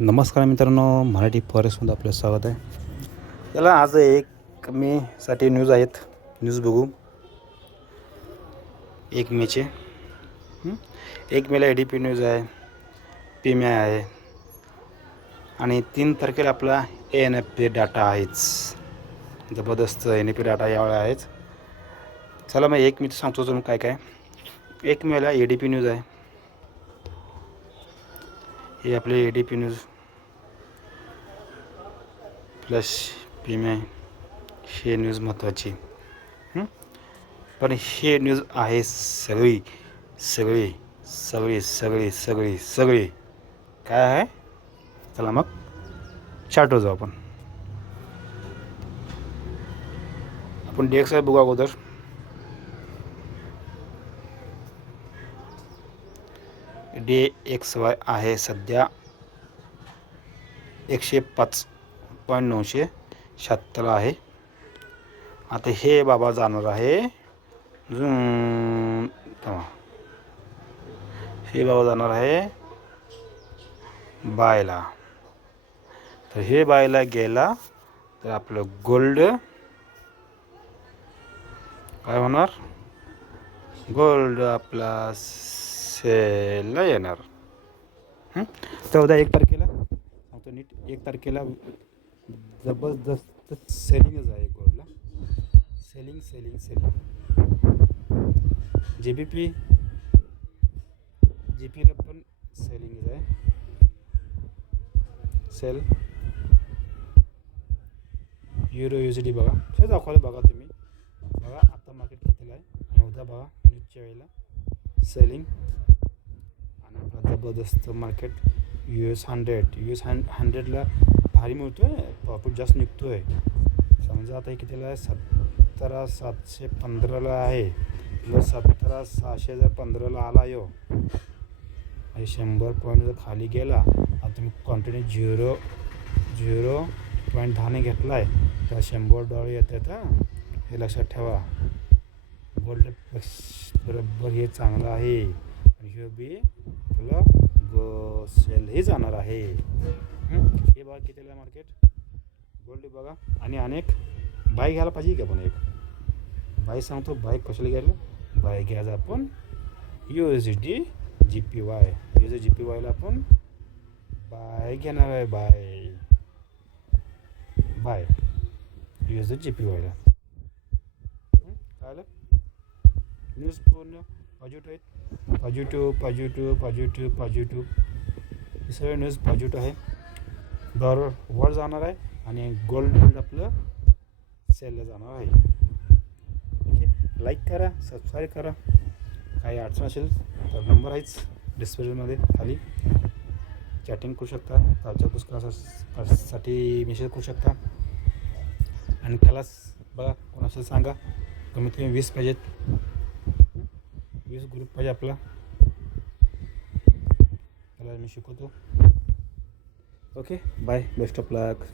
नमस्कार मित्रांनो, मराठी फॉरेस्टमध्ये आपलं स्वागत आहे. त्याला आज एक मेसाठी न्यूज आहेत. न्यूज बघू. 1 मेचे 1 मेला ADP न्यूज आहे, PMI आहे आणि 3 तारखेला आपला ANP डाटा आहेच. जबरदस्त ANP डाटा यावेळी आहेच. चला मग 1 मेचं सांगतो तुम्ही काय काय. 1 मेला ADP न्यूज आहे. हे आपले ADP न्यूज प्लस PMI हे न्यूज महत्त्वाची. पण हे न्यूज आहे सगळी सगळी सगळी सगळी सगळी सगळी काय आहे. चला मग चार्टवर जाऊ. आपण DXY बघू अगोदर. DXY आहे सध्या 105.976 आहे. आता हे बाबा जाणार आहे, हे बाबा जाणार आहे बायला. तर हे बायला गेला तर आपलं गोल्ड काय होणार, गोल्ड आपला सेलला येणार. तर उद्या 1 तारखेला सांगतो नीट. 1 तारखेला जबरदस्त सेलिंगच आहे गोल्डला. Selling selling selling. GPला पण सेलिंगच आहे. सेल युरो USD बघा, हे दाखवलं बघा तुम्ही. बघा आता मार्केट कितीला आहे आणि उद्या बघा न्यूजच्या वेळेला सेलिंग. आणि आपला जबरदस्त मार्केट US 100ला भारी मिळतो आहे, प्रॉफिट जास्त निघतो आहे. समजा आता हे कितीला आहे, 17,715ला आहे. 17,615ला आला यो. 100 पॉईंट जर खाली गेला आता तुम्ही कंटिन्यू 0.10 घेतला आहे तर $100 येतात. हे लक्षात ठेवा. गोल्ड बरोबर हे चांगलं आहे आणि हे बी आपलं सेल हे जाणार आहे. हे बघा कितीला मार्केट गोल्ड बघा. आणि अनेक बाय घ्यायला पाहिजे का. पण एक बाय सांगतो, बाय कशाला घ्यायला. बाय घ्यायचा आपण USD GPY. GPYला आपण बाय घेणार आहे. बाय USD GPYला. कळलं. न्यूज पूर्ण पॉझिटिव्ह आहेत. पॉझिटिव्ह हे सगळे न्यूज पॉझिटिव्ह आहे. डॉलर वर जाणार आहे आणि गोल्ड आपलं सेलला जाणार आहे. ओके, लाईक करा, सबस्क्राईब करा. काही अडचण असेल तर नंबर आहेच डिस्क्रिप्शनमध्ये खाली. चॅटिंग करू शकता, ताच्या पुस्तकासाठी मेसेज करू शकता. आणि क्लास बघा कोण असेल सांगा. कमीत कमी 20 पाहिजेत. 20 ग्रुप पाहिजे आपला. त्याला मी शिकवतो. Okay, bye, best of luck.